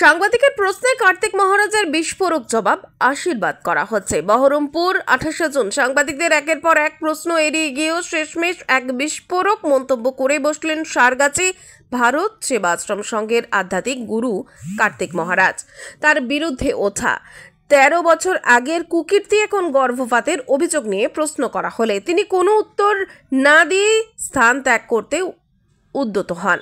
সাংবাদিকের প্রশ্নে কার্তিক মহারাজের বিস্ফোরক জবাব, আশীর্বাদ করা হচ্ছে। বহরমপুর 28 জুন সাংবাদিকদের একের পর এক প্রশ্ন এড়িয়ে গিয়েও শেষমেশ এক বিস্ফোরক মন্তব্য করে বসলেন সারগাছি ভারত সেবাশ্রম সংঘের আধ্যাত্মিক গুরু কার্তিক মহারাজ। তার বিরুদ্ধে ওঠা 13 বছর আগের কুকীর্তি এখন গর্ভপাতের অভিযোগ নিয়ে প্রশ্ন করা হলে তিনি কোনো উত্তর না দিয়ে স্থান ত্যাগ করতে উদ্যত হন।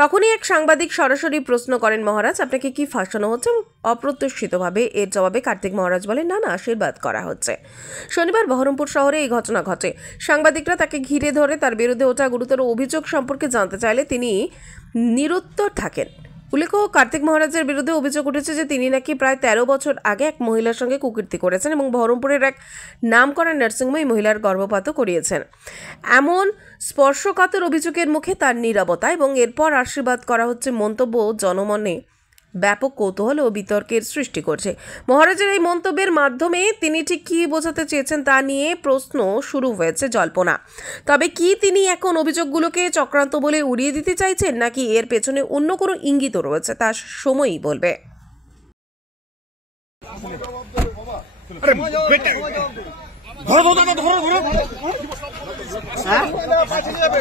তখনই এক সাংবাদিক সরাসরি প্রশ্ন করেন, মহারাজ আপনাকে কি ফাঁসানো হচ্ছে? অপ্রত্যাশিতভাবে এর জবাবে কার্তিক মহারাজ বলেন, না না, আশীর্বাদ করা হচ্ছে। শনিবার বহরমপুর শহরে এই ঘটনা ঘটে। সাংবাদিকরা তাকে ঘিরে ধরে তার বিরুদ্ধে ওঠা গুরুতর অভিযোগ সম্পর্কে জানতে চাইলে তিনি নিরুত্তর থাকেন। উল্লেখ্য, কার্তিক মহারাজের বিরুদ্ধে অভিযোগ উঠেছে যে তিনি নাকি প্রায় 13 বছর আগে এক মহিলার সঙ্গে কুকীর্তি করেছেন এবং বহরমপুরের এক নামকরা নার্সিংহোমে মহিলার গর্ভপাতও করিয়েছেন। এমন স্পর্শকাতর অভিযোগের মুখে তার নীরবতা এবং এরপর আশীর্বাদ করা হচ্ছে মন্তব্য জনমনে ব্যাপক কৌতূহল ও বিতর্কের সৃষ্টি করছে। মহারাজের এই মন্তব্যের মাধ্যমে তিনি ঠিক কী বোঝাতে চেয়েছেন তা নিয়ে প্রশ্ন শুরু হয়েছে জল্পনা। তবে কি তিনি এখন অভিযোগগুলোকে চক্রান্ত বলে উড়িয়ে দিতে চাইছেন, নাকি এর পেছনে অন্য কোনো ইঙ্গিত রয়েছে, তা সময়ই বলবে।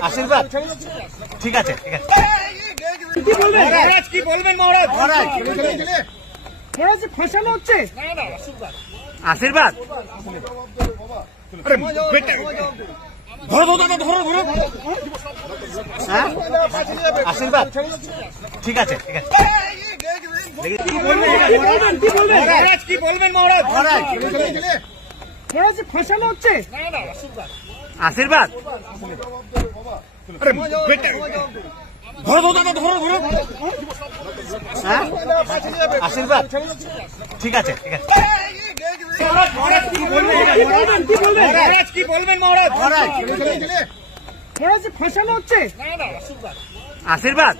আশীর্বাদ ঠিক আছে, ঠিক আছে। কি বলবেন মহারাজ? মহারাজ ফাঁসানো হচ্ছে। আশীর্বাদ আশীর্বাদ ঠিক আছে, ঠিক আছে। কি বলবেন মহারাজ? মহারাজ ফাঁসানো হচ্ছে। আশীর্বাদ আশীর্বাদ ঠিক আছে, ঠিক আছে। কি বলবেন মহারাজ? মহারাজ ফাঁসানো হচ্ছে। আশীর্বাদ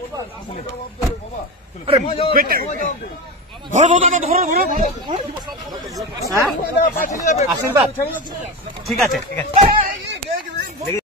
আশীর্বাদ ঠিক আছে, ঠিক আছে।